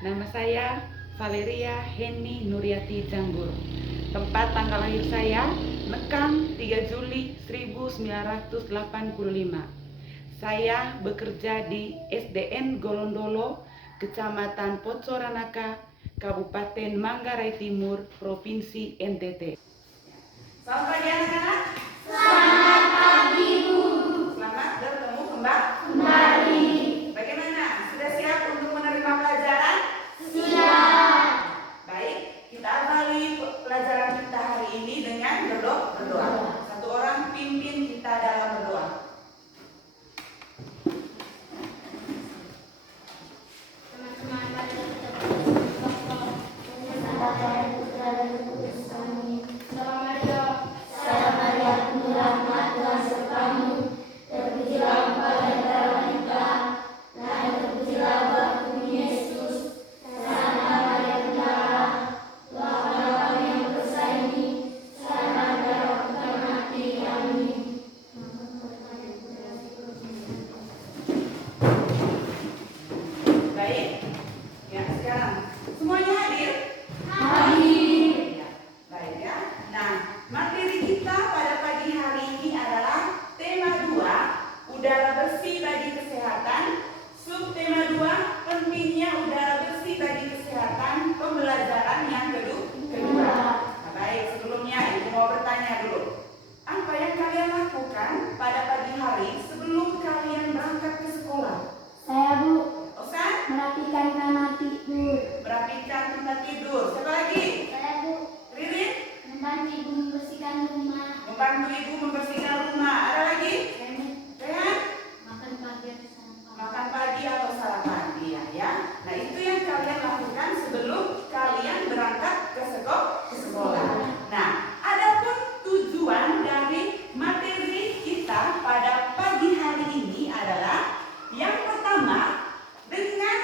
Nama saya Valeria Heni Nuriati Janggur. Tempat tanggal lahir saya Nekang 3 Juli 1985. Saya bekerja di SDN Golondolo, Kecamatan Pocoranaka, Kabupaten Manggarai Timur, Provinsi NTT. Selamat pagi anak-anak. Selamat pagi, Bu. Selamat bertemu Kembali. Bagaimana? Sudah siap untuk menerima pelajaran? Siap. Baik, kita awali pelajaran kita hari ini dengan berdoa. Satu orang pimpin kita dalam berdoa. Teman-teman, mari kita berdoa. Bapa dan Putra dan Roh Kudus. Amin. Salam Maria, penuh rahmat, Tuhan sertamu. Terpujilah engkau di antara wanita, dan terpujilah buahmu Yesus. Santa Maria, Bunda Allah, doakanlah kami yang berdosa ini, sekarang dan pada waktu kami mati. Amin. Baik, ya sekarang semuanya hadir? Hadir. Ya, baik ya. Nah, materi kita pada pagi hari ini adalah tema 2, udara bersih bagi kesehatan. Subtema 2, pentingnya udara bersih bagi kesehatan, pembelajaran yang kedua. Nah, baik, sebelumnya Ibu mau bertanya dulu. Apa yang kalian lakukan pada pagi hari sebelum kalian berangkat ke sekolah? Saya, Bu, Osan? merapikan kamar tidur. Merapikan tempat tidur. Siapa lagi? Saya, Bu, Ririn? membantu ibu membersihkan rumah. Membantu ibu membersihkan rumah. Ada lagi? Saya Rehan? makan pagi atau sarapan. Makan pagi atau sarapan. Iya ya. Nah, itu yang kalian lakukan sebelum kalian berangkat ke sekolah. Nah, adapun tujuan dari materi kita pada pagi hari ini adalah yang pertama, dengan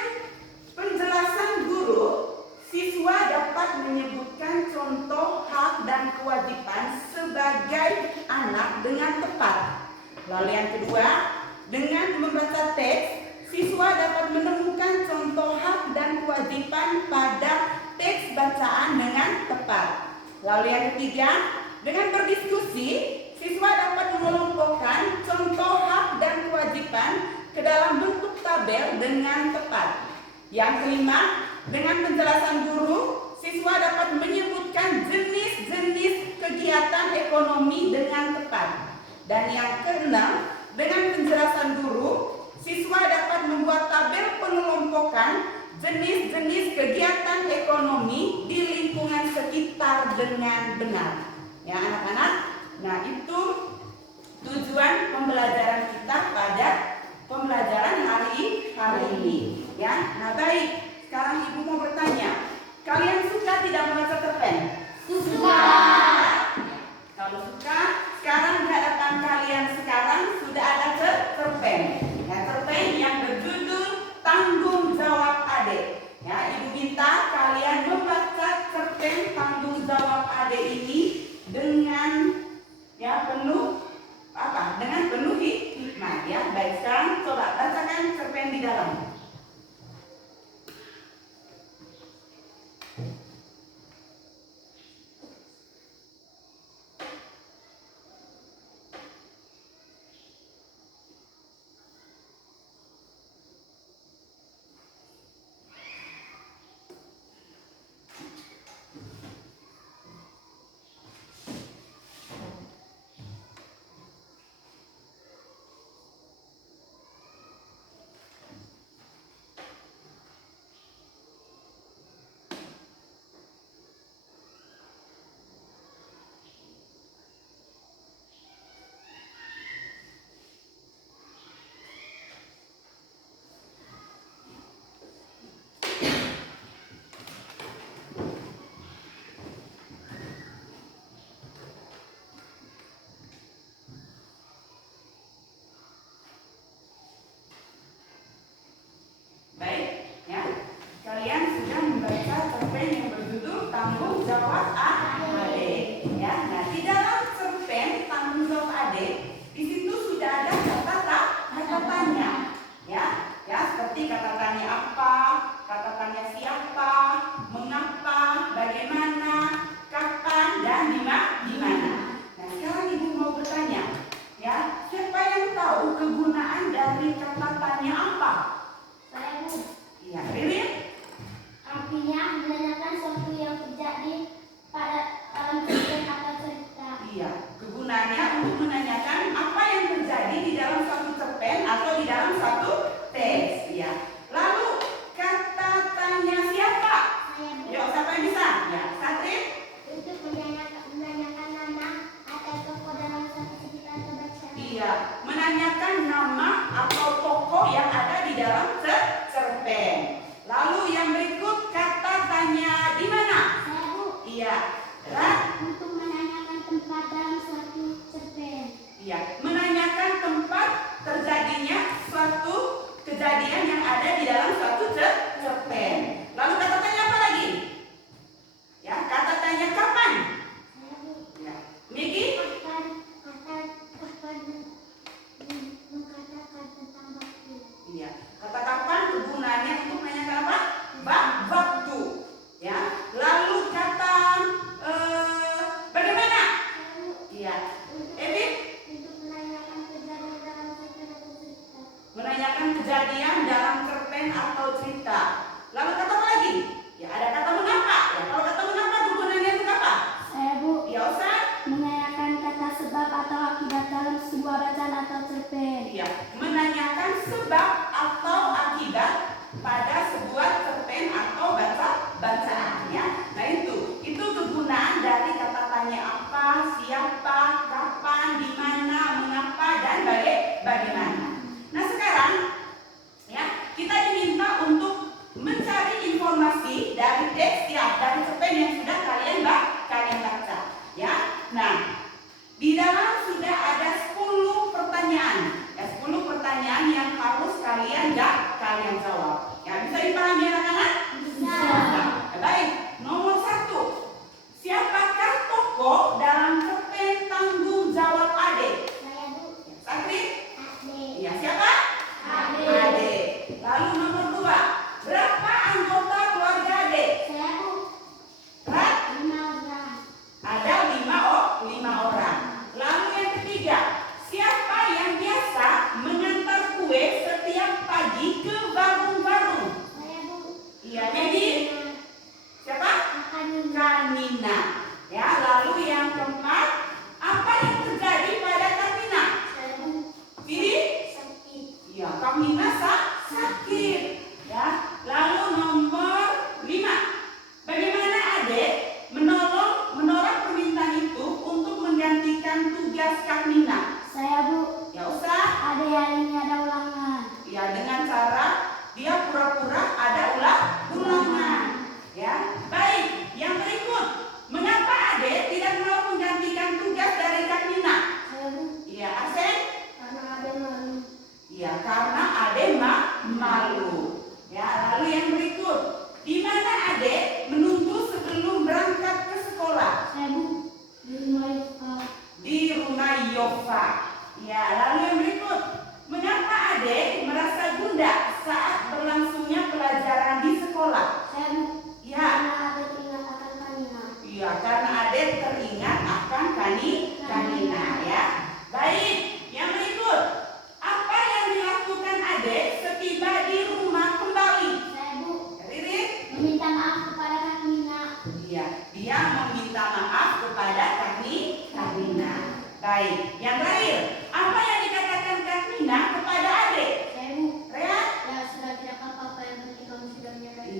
penjelasan guru, siswa dapat menyebutkan contoh hak dan kewajiban sebagai anak dengan tepat. Lalu yang kedua, dengan membaca teks, siswa dapat menemukan contoh hak dan kewajiban pada teks bacaan dengan tepat. Lalu yang ketiga, dengan berdiskusi, siswa dapat mengelompokkan contoh hak dan kewajiban ke dalam bentuk tabel dengan tepat. Yang kelima, dengan penjelasan guru, siswa dapat menyebutkan jenis-jenis kegiatan ekonomi dengan tepat. Dan yang keenam, dengan penjelasan guru, siswa dapat membuat tabel pengelompokan jenis-jenis kegiatan ekonomi di lingkungan sekitar dengan benar. Ya anak-anak, nah itu tujuan pembelajaran kita pada pembelajaran hari ini. Ya, nah baik. Sekarang ibu mau bertanya, kalian suka tidak membaca cerpen? Suka. Kalau suka, sekarang di hadapan kalian sekarang sudah ada cerpen. Ya, cerpen yang berjudul Tanggung Jawab Adik. Ya, ibu minta kalian membaca cerpen Tanggung Jawab Adik ini dengan penuh hikmat ya. Baik, sekarang coba bacakan cerpen di dalam.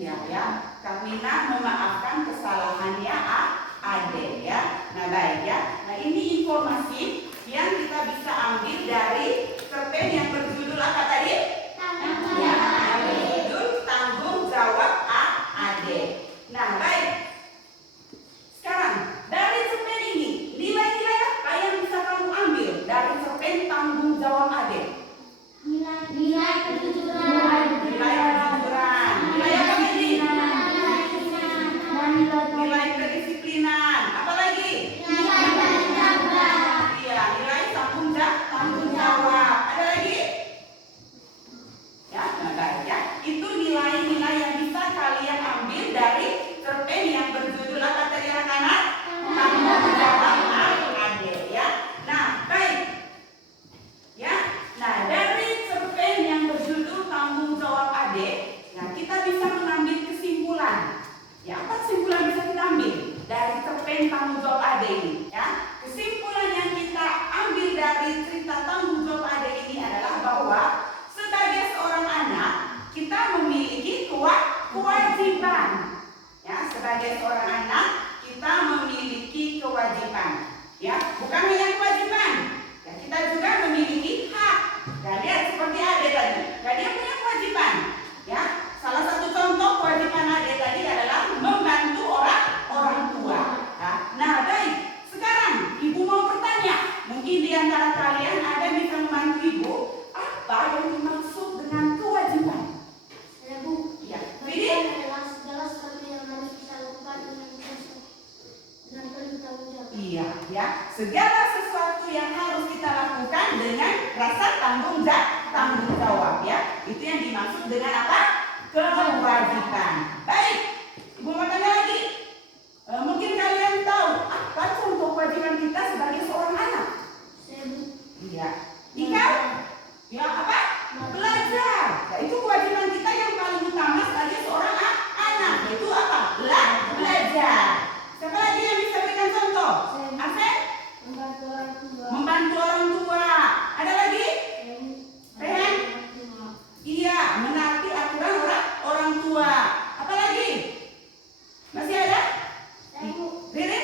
Iya ya. Kamina memaafkan kesalahannya Ade ya. Nah baik ya. Nah ini informasi yang kita bisa ambil dari cerpen yang berjudul apa tadi? Ya, yang berjudul Tanggung Jawab Ade. Nah baik. Sekarang dari cerpen ini nilai-nilai apa yang bisa kamu ambil dari cerpen Tanggung Jawab Ade? Nilai kejujuran. Nilai kejujuran. Nilai apa ini? Nilai kedisiplinan. Apa lagi? Iya, nilai tanggung jawab. Ada lagi? Ya, nah baik ya. Itu nilai-nilai yang bisa kalian ambil dari cerpen yang berjudul apa tadi anak-anak? Tanggung Jawab Ade ya. Nah, baik. Ya. Nah, dari cerpen yang berjudul Tanggung Jawab Ade, nah kita bisa mengambil kesimpulan. Ya, apa kesimpulan bisa kita ambil dari cerpen Tanggung Jawab Ade ini? Ya, kesimpulan yang kita ambil dari cerita Tanggung Jawab Ade ini adalah bahwa sebagai seorang anak kita memiliki kewajiban. Ya, sebagai seorang anak kita memiliki kewajiban. Ya, bukan hanya kewajiban. Ya, kita juga memiliki hak. Ya, lihat seperti Ade tadi. Ya, dia punya kewajiban. Ya, salah satu contoh kewajiban Ade tadi adalah membantu orang tua. Ya. Nah, baik. Sekarang ibu mau bertanya. Mungkin di antara kalian ada yang bisa membantu ibu. Apa yang dimaksud dengan kewajiban? Ya, Widi? Iya, ya. Segala sesuatu yang harus kita lakukan dengan rasa tanggung jawab ya. Itu yang dimaksud dengan apa? Kewajiban. Baik. Ibu mau tanya lagi. Mungkin kalian tahu apa contoh kewajiban kita sebagai seorang anak? Iya. Ika? Ya apa? Belajar. Nah, itu kewajiban kita yang paling utama sebagai seorang anak. Yaitu apa? Belajar. Siapa lagi yang bisa berikan contoh? Arsen? Membantu orang tua. Ada lagi? Rehan? Iya, menaati aturan orang tua. Apa lagi? Masih ada? Riri?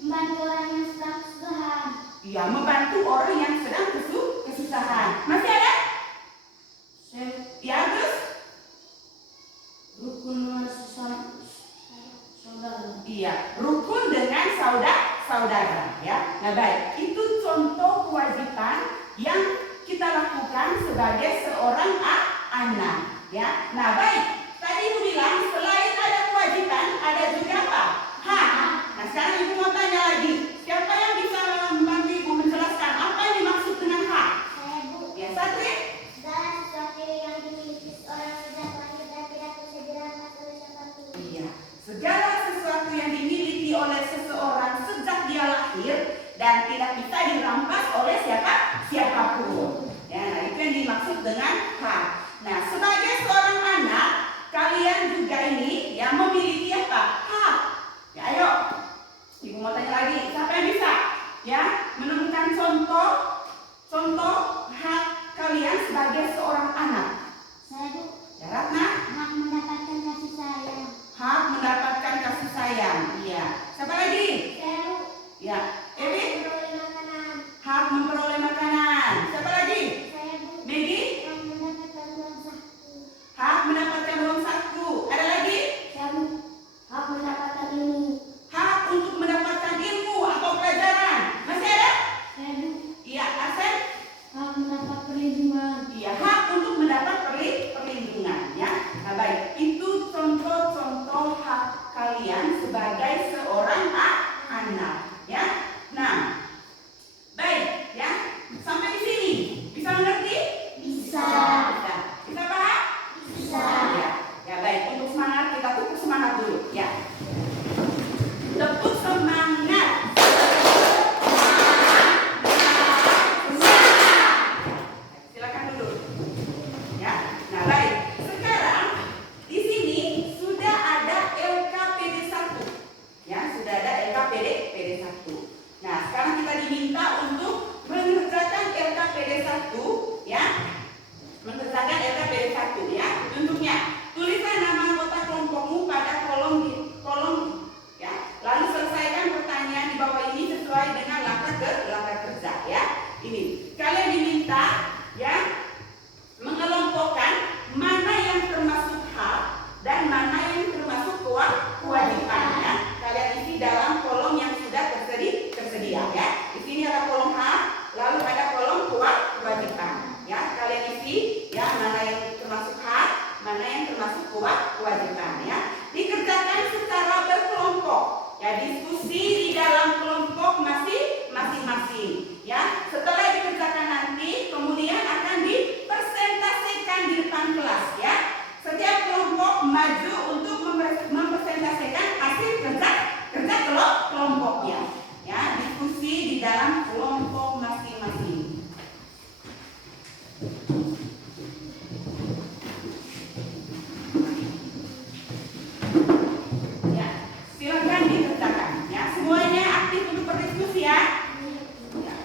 Membantu orang yang sedang kesusahan. Iya, membantu orang yang sedang kesusahan. Masih ada? Ya, terus? Rukun saudara. Iya, rukun dengan saudara ya. Nah baik, itu contoh kewajiban yang kita lakukan sebagai seorang anak ya. Nah baik, tadi ibu bilang selain ada kewajiban ada juga apa? Hak. Nah sekarang ibu mau tanya lagi, siapa yang bisa membantu ibu menjelaskan apa yang dimaksud dengan hak? Saya, Bu. Ya, Satri? Segala sesuatu yang dimiliki seorang sejak lahir dan tidak bisa dirampas oleh siapapun. Iya, segala sesuatu yang dimiliki oleh seseorang sejak dia lahir dan tidak bisa dirampas oleh siapapun. Ya, nah itu yang dimaksud dengan hak. Nah, sebagai seorang anak, kalian juga ini yang memiliki apa? Hak. Ya, ayo. Ibu mau tanya lagi, siapa yang bisa? Ya, menemukan contoh hak kalian sebagai seorang anak. Saya, Bu. Ya, Ratna? Hak mendapatkan kasih sayang. Hak mendapatkan kasih sayang. Iya. Siapa lagi? Saya, Bu. Ya. Evi? Memperoleh makanan. Hak memperoleh makanan. Siapa lagi? Saya, Bu. Maggie? Hak mendapatkan uang saku. Hak mendapatkan uang saku. Ada lagi? Saya, Bu. Hak mendapatkan ilmu. Hak untuk mendapatkan ilmu atau pelajaran. Masih ada? Saya, Bu. Iya. Asen? Hak mendapat perlindungan. Iya. Hak untuk mendapat perlindungan. Ya. Nah baik. Itu contoh-contoh hak kalian sebagai seorang anak. Ya. Nah. Baik. Ya. Sampai di sini. Bisa mengerti? Bisa. Bisa paham? Bisa. Ya. Ya baik. Untuk semangat kita tepuk semangat dulu. Ya. Tepuk semangat. Silakan dulu. Ya. Nah, baik. Sekarang di sini sudah ada LKPD 1. Ya, sudah ada LKPD 1. Nah, sekarang kita diminta untuk mengerjakan LKPD 1, ya. Mengerjakan LKPD 1 ya. Bentuknya tulisan nama anggota kelompok Ya, diskusi di dalam kelompok masing-masing. Ya, setelah dikerjakan nanti, kemudian akan dipresentasikan di depan kelas. Ya, setiap kelompok maju untuk mempresentasikan hasil kerja kelompoknya. Ya, diskusi di dalam kelompok masing-masing. Ya, silakan dikerjakan. Ya, semuanya aktif untuk berdiskusi ya. Ya.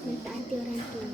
Minta anti orang tua.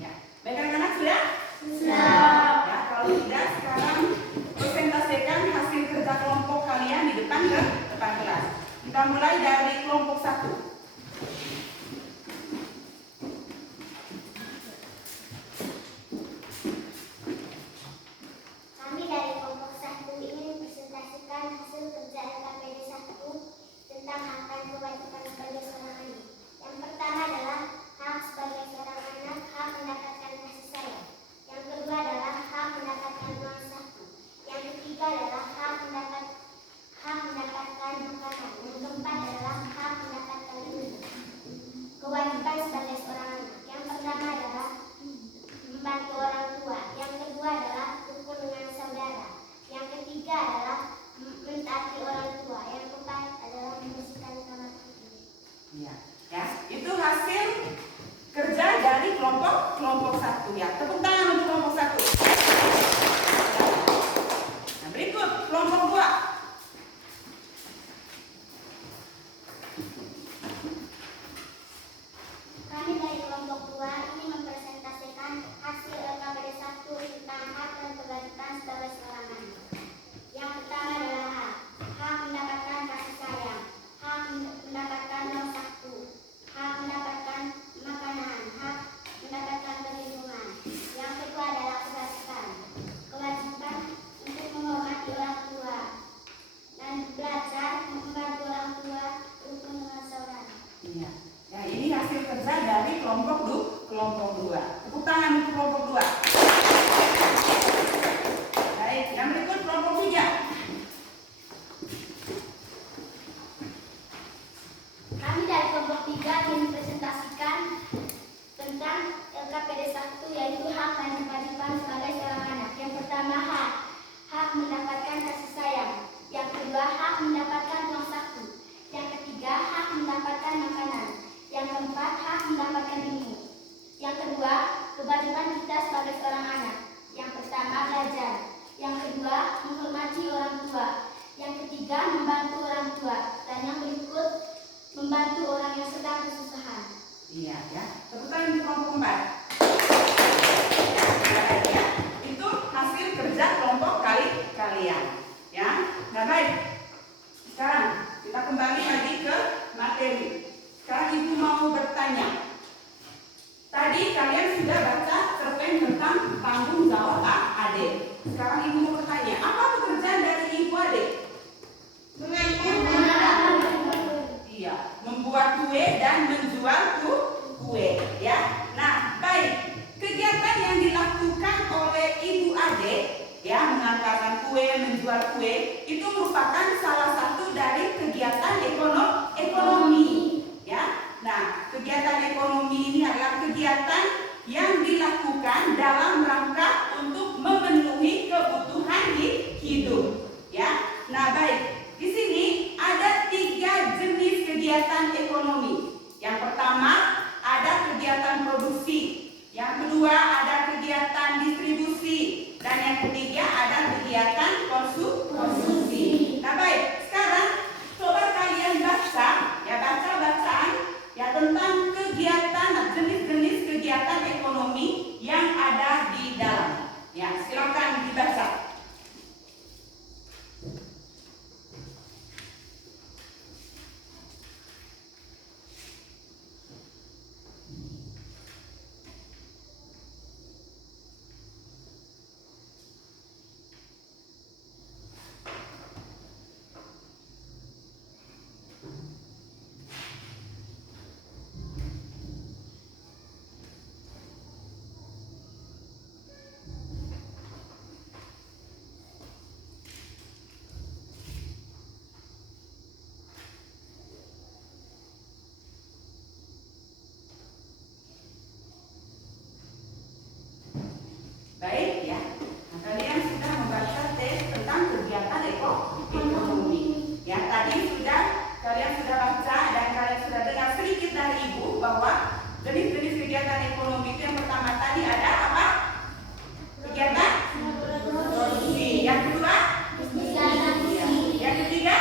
Ya, baik anak-anak sudah? Ya, kalau tidak sekarang presentasikan hasil kerja kelompok kalian di depan kelas. Kita mulai dari kelompok 1. Kami dari kelompok 1 ingin mempresentasikan hasil kerja LKPD 1 tentang hak dan kewajiban sebagai seorang anak. Yang pertama adalah hak sebagai seorang anak, hak mendapatkan kasih sayang. Yang kedua adalah hak mendapatkan uang saku. Yang ketiga adalah hak mendapatkan makanan. Yang keempat adalah hak mendapatkan lindungan. Kewajiban sebagai seorang anak. Yang pertama adalah membantu orang tua. Yang kedua adalah rukun dengan saudara. Yang ketiga adalah mentaati orang tua. Yang keempat adalah membersihkan kamar tidur. Ya, ya, itu hasil kerja dari kelompok 1 ya. Tepuk tangan untuk kelompok 1. Nah, berikut kelompok 2. Kami dari kelompok 2 ingin mempresentasikan hasil LKPD 1 tentang hak dan kewajiban sebagai seorang anak. Yang pertama adalah hak mendapatkan kasih sayang, hak mendapatkan uang saku, hak mendapatkan makanan, hak mendapatkan perlindungan. Yang kedua adalah kewajiban untuk menghormati orang tua dan belajar membantu orang tua, rukun dengan saudara. Iya. Ya, ini hasil kerja dari kelompok 2. Tepuk tangan untuk kelompok 2. Baik, yang berikut kelompok 3. Kami dari kelompok 3 ingin mempresentasikan tentang LKPD 1 yaitu hak dan kewajiban sebagai seorang anak. Yang pertama hak mendapatkan kasih sayang. Yang kedua hak mendapatkan uang saku. Yang ketiga hak mendapatkan makanan. Yang keempat hak mendapatkan ilmu. Yang kedua kewajiban kita sebagai seorang anak. Yang pertama belajar. Yang kedua menghormati orang tua. Yang ketiga membantu orang tua. Dan yang berikut membantu orang yang sedang kesusahan. Iya, ya. Tepuk tangan untuk kelompok 4. kegiatan ekonomi ini adalah kegiatan yang dilakukan dalam rangka untuk memenuhi kebutuhan hidup. Ya, nah baik. Di sini ada 3 jenis kegiatan ekonomi. Yang pertama ada kegiatan produksi, yang kedua ada kegiatan distribusi, dan yang ketiga ada kegiatan konsumsi. Nah baik, sekarang coba kalian baca, ya baca-bacaan ya tentang kegiatan, jenis-jenis kegiatan ekonomi yang ada di dalam. Ya, silakan dibaca. Baik ya, nah, kalian sudah membaca tes tentang kegiatan ekonomi. Ya, tadi kalian sudah baca dan kalian sudah dengar sedikit dari Ibu bahwa jenis-jenis kegiatan ekonomi itu yang pertama tadi ada apa? Kegiatan produksi. Yang kedua? Ya. Yang ketiga?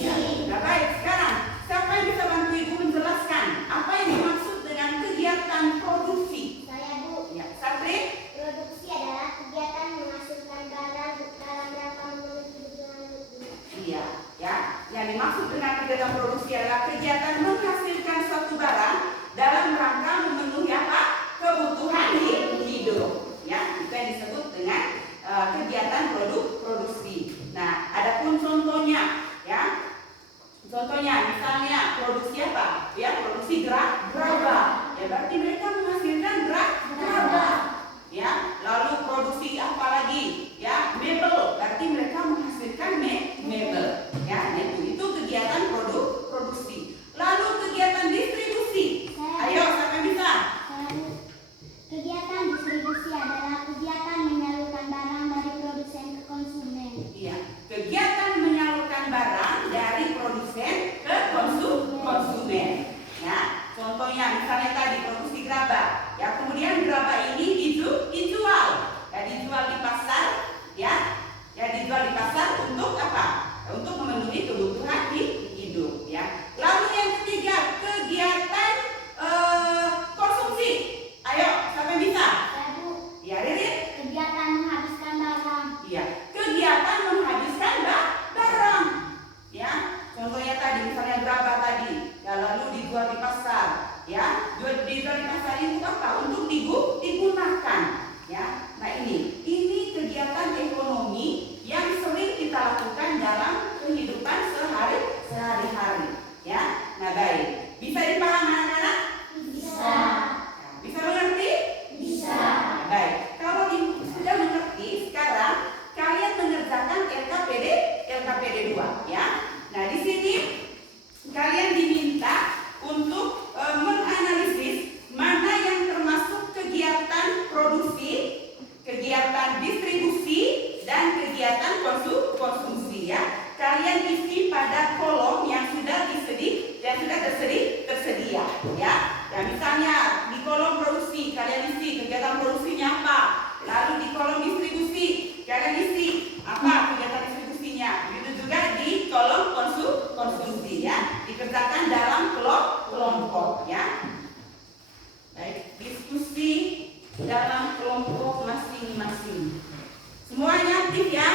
Ya. Nah, baik, sekarang siapa yang bisa bantu Ibu menjelaskan apa yang dimaksud dengan kegiatan produksi? Saya, Bu. Ya, Satri? Produksi adalah kegiatan menghasilkan barang dalam rangka memenuhi kebutuhan hidup. Iya, ya. Yang dimaksud dengan kegiatan produksi adalah kegiatan menghasilkan suatu barang dalam rangka memenuhi apa? Kebutuhan hidup. Ya, itu yang disebut dengan kegiatan produksi. Nah, adapun contohnya, ya. Contohnya, misalnya produksi apa? Ya, produksi gerabah. Ya, berarti mereka menghasilkan gerabah. Ya, lalu produksi apa lagi? Ya, mebel. Berarti mereka menghasilkan mebel. Ya, itu kegiatan produksi. Lalu kegiatan distribusi. Ayo, siapa yang bisa? Kegiatan distribusi adalah kegiatan menyalurkan barang dari produsen ke konsumen. Iya, kegiatan menyalurkan barang dari produsen ke konsumen. Ya, contohnya misalnya tadi produksi gerabah. Ya, kemudian gerabah ini dijual. Ya, dijual di pasar. Ya, dijual di pasar untuk apa? Untuk memenuhi kebutuhan hidup. Ya. Lalu yang ketiga, kegiatan konsumsi. Ayo, siapa yang bisa? Saya, Bu. Ya, Ririn. Kegiatan menghabiskan barang. Ya, kegiatan menghabiskan barang. Ya, contohnya tadi misalnya gerabah tadi. Ya, lalu dijual di pasar. Ya, dijual di pasar itu apa? Untuk digunakan. Ya, nah ini kegiatan ekonomi yang sering kita lakukan dalam kehidupan sehari-hari. Ya, nah baik. Bisa dipahami anak-anak? Bisa. Bisa mengerti? Bisa. Nah, baik. Kalau Ibu sudah mengerti, sekarang kalian mengerjakan LKPD 2 ya. Nah, di sini kalian diminta untuk menganalisis mana yang termasuk kegiatan produksi, kegiatan distribusi, dan kegiatan konsumsi ya. Kalian isi pada kolom yang sudah tersedia ya. Ya, misalnya di kolom produksi kalian isi kegiatan produksinya apa. Lalu di kolom distribusi kalian isi apa kegiatan distribusinya. Begitu juga di kolom konsumsi ya. Dikerjakan dalam kelompok ya. Baik, diskusi dalam kelompok masing-masing. Semuanya aktif ya?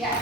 Ya,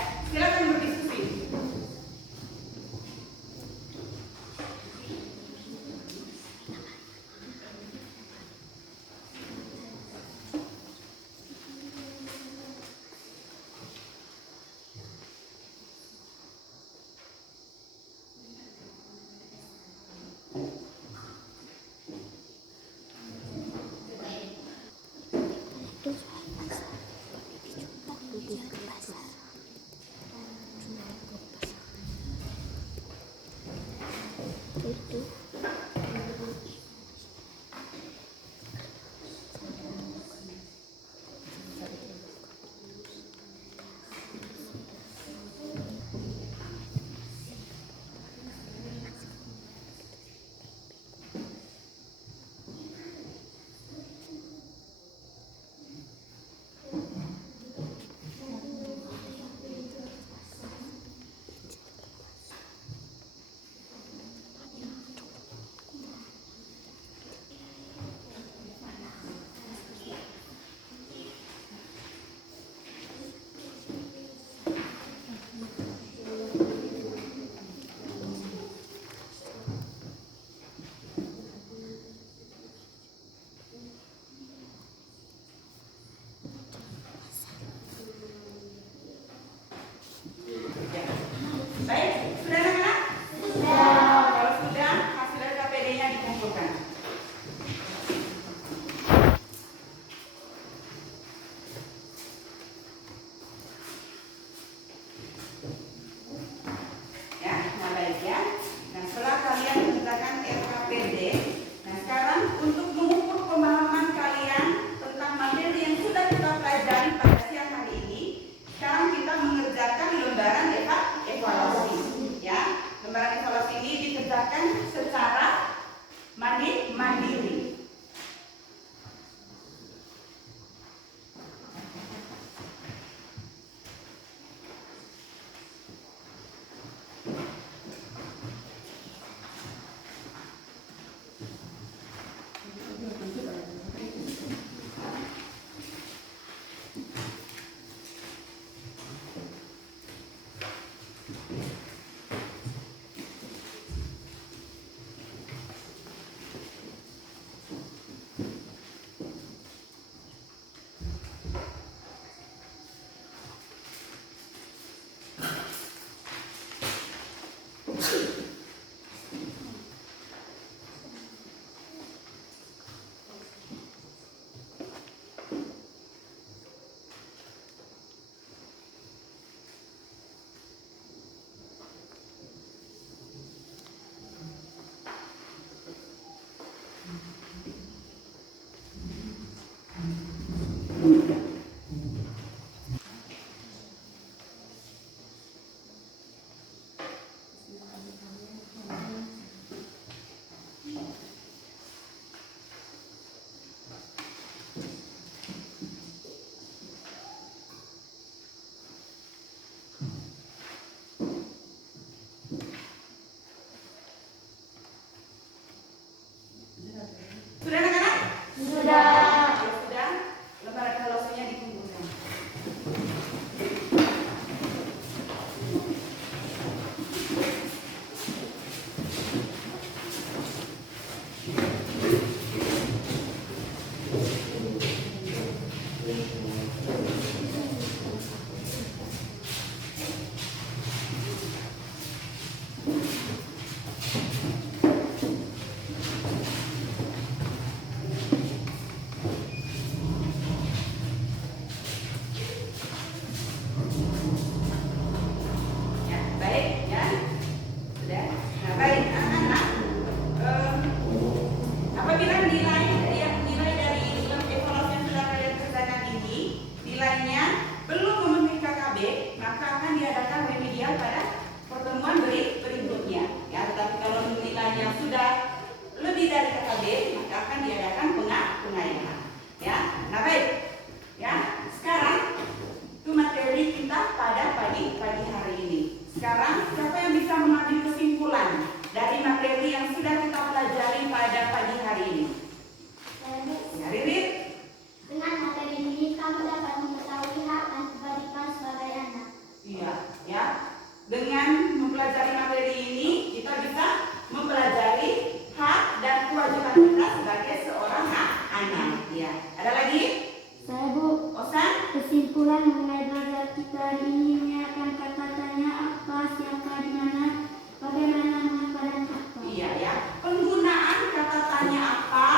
Ya, ada lagi? Saya Bu. Osan? Kesimpulan mengenai belajar kita hari ini menyiapkan kata tanya apa, siapa, di mana, bagaimana, mengapa, dan apa. Iya ya. Penggunaan kata tanya apa,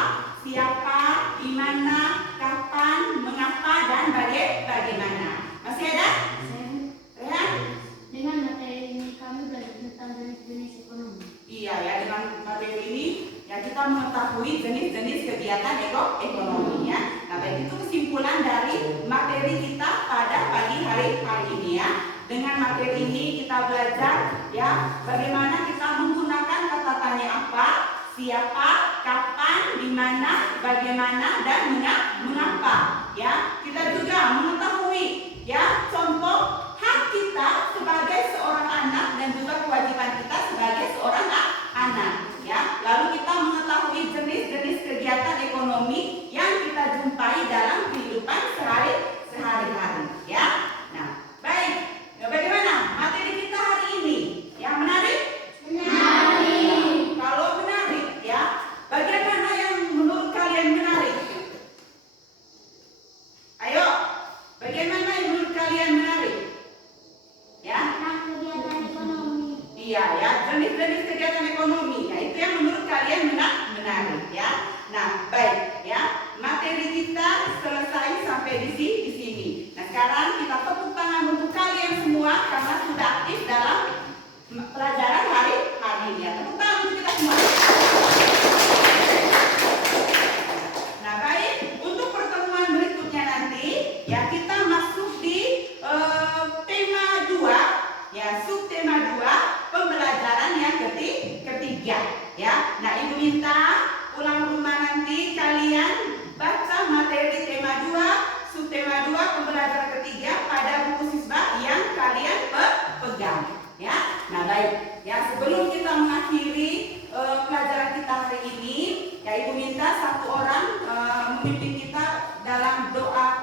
siapa, di mana, kapan, mengapa, dan bagaimana. Masih ada? Saya Bu. Rehan? Dengan materi ini kami belajar tentang jenis-jenis ekonomi. Iya ya, dengan materi ini ya kita mengetahui jenis-jenis kegiatan ekonomi ya. Nah, baik itu kesimpulan dari materi kita pada pagi hari ini ya. Dengan materi ini kita belajar ya bagaimana kita menggunakan kata tanya apa, siapa, kapan, di mana, bagaimana, dan mengapa ya. Kita juga mengetahui ya contoh hak kita sebagai seorang anak dan juga kewajiban kita sebagai seorang anak ya. Lalu kita mengetahui jenis-jenis kegiatan ekonomi yang kita jumpai dalam kehidupan sehari-hari ya. Nah, baik. Ya, bagaimana materi kita hari ini? Yang menarik? Menarik. Kalau menarik ya, bagaimana yang menurut kalian menarik? Ayo, bagaimana yang menurut kalian menarik? Ya? Tentang kegiatan ekonomi. Iya ya, jenis-jenis kegiatan ekonomi. Ya, itu yang menurut kalian menarik ya. Nah, baik ya. Materi kita selesai sampai di sini. Nah, sekarang kita tepuk tangan untuk kalian semua karena sudah aktif dalam pelajaran hari ini ya. Tepuk tangan untuk kita semua. Nah, baik, untuk pertemuan berikutnya nanti ya kita masuk di tema 2 ya, subtema 2 pembelajaran yang ketiga ya. Nah, Ibu minta pulang rumah nanti kalian baca materi tema 2 subtema 2 pembelajaran ketiga pada buku siswa yang kalian pegang ya. Nah, baik ya, sebelum kita mengakhiri pelajaran kita hari ini ya, Ibu minta satu orang memimpin kita dalam doa